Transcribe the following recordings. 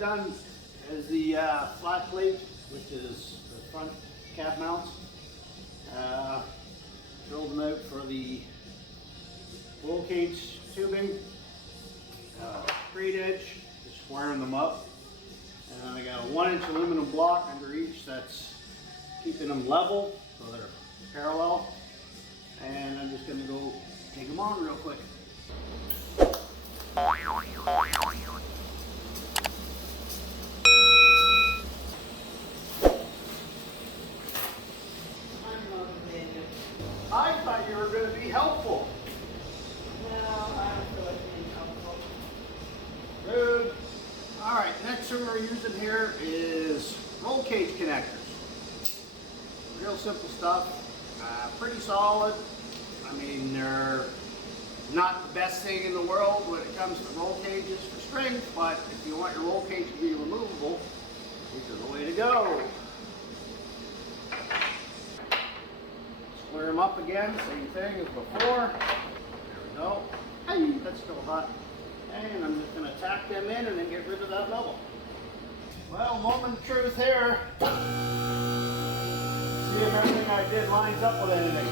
I've done is the flat plate, which is the front cab mounts. Drilled them out for the roll cage tubing. Straight edge, just squaring them up. And I got a 1-inch aluminum block under each that's keeping them level, so they're parallel. And I'm just going to go take them on real quick. I thought you were going to be helpful. No, I don't feel like being helpful. Good. Alright, next thing we're using here is roll cage connectors. Real simple stuff. Pretty solid. I mean, they're not the best thing in the world when it comes to roll cages for strength, but if you want your roll cage to be removable, these are the way to go. Square them up again, same thing as before. There we go. Hey, that's still hot. And I'm just going to tack them in and then get rid of that level. Well, moment of truth here. See if everything I did lines up with anything.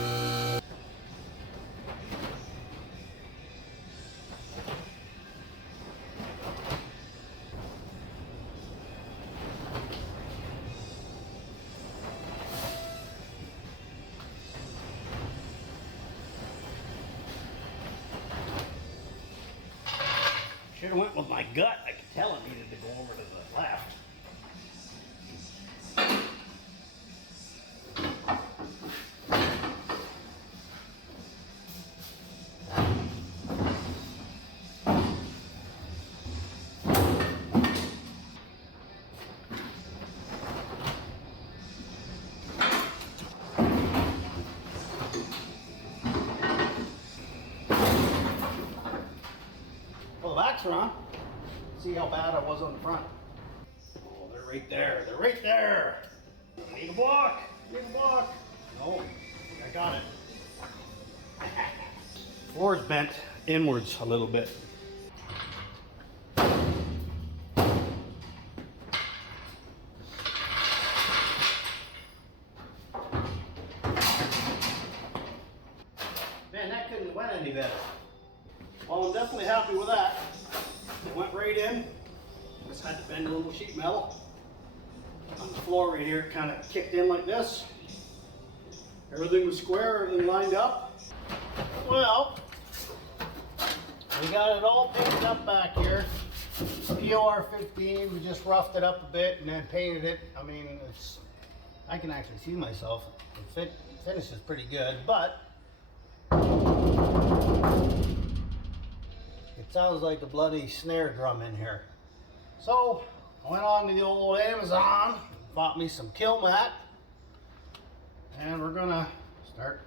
Should have went with my gut. I could tell it needed to go over to the left. On. See how bad I was on the front. Oh, they're right there. They're right there. I need a block. Need a block. No, I got it. Floor's bent inwards a little bit. Man, that couldn't have went any better. Well, I'm definitely happy with that. It went right in. Just had to bend a little sheet metal. On the floor right here, kind of kicked in like this. Everything was square, everything lined up. Well, we got it all painted up back here. POR 15, we just roughed it up a bit and then painted it. I mean, I can actually see myself. The finish is pretty good, but it sounds like a bloody snare drum in here. So I went on to the old Amazon, bought me some Kilmat, and we're gonna start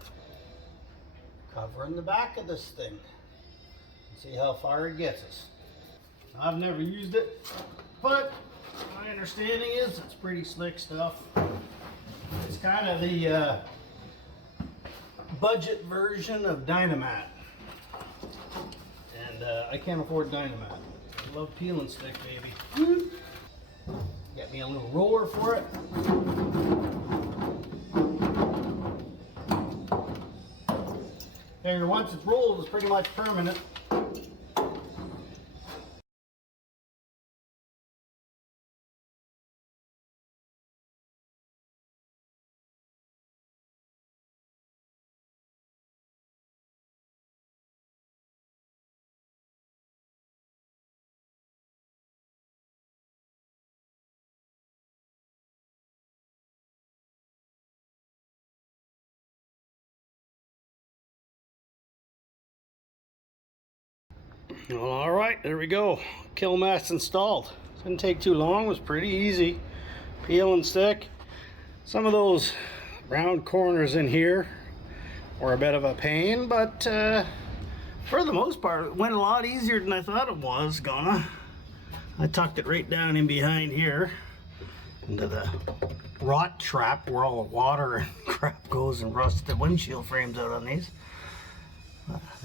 covering the back of this thing and see how far it gets us. I've never used it, but my understanding is it's pretty slick stuff. It's kind of the budget version of Dynamat. I can't afford Dynamat. I love peel and stick, baby. Get me a little roller for it. There, once it's rolled, it's pretty much permanent. Well, all right, there we go. Kilmat's installed. Didn't take too long. It was pretty easy. Peel and stick. Some of those round corners in here were a bit of a pain, but for the most part, it went a lot easier than I thought it was gonna. I tucked it right down in behind here into the rot trap where all the water and crap goes and rusts the windshield frames out on these.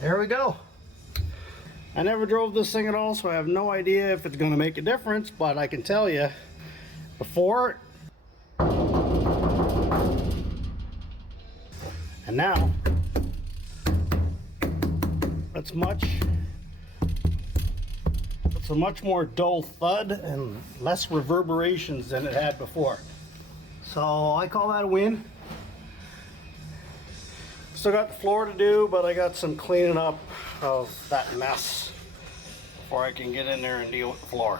There we go. I never drove this thing at all, so I have no idea if it's going to make a difference, but I can tell you, before and now, it's a much more dull thud and less reverberations than it had before. So I call that a win. Still got the floor to do, but I got some cleaning up of that mess before I can get in there and deal with the floor.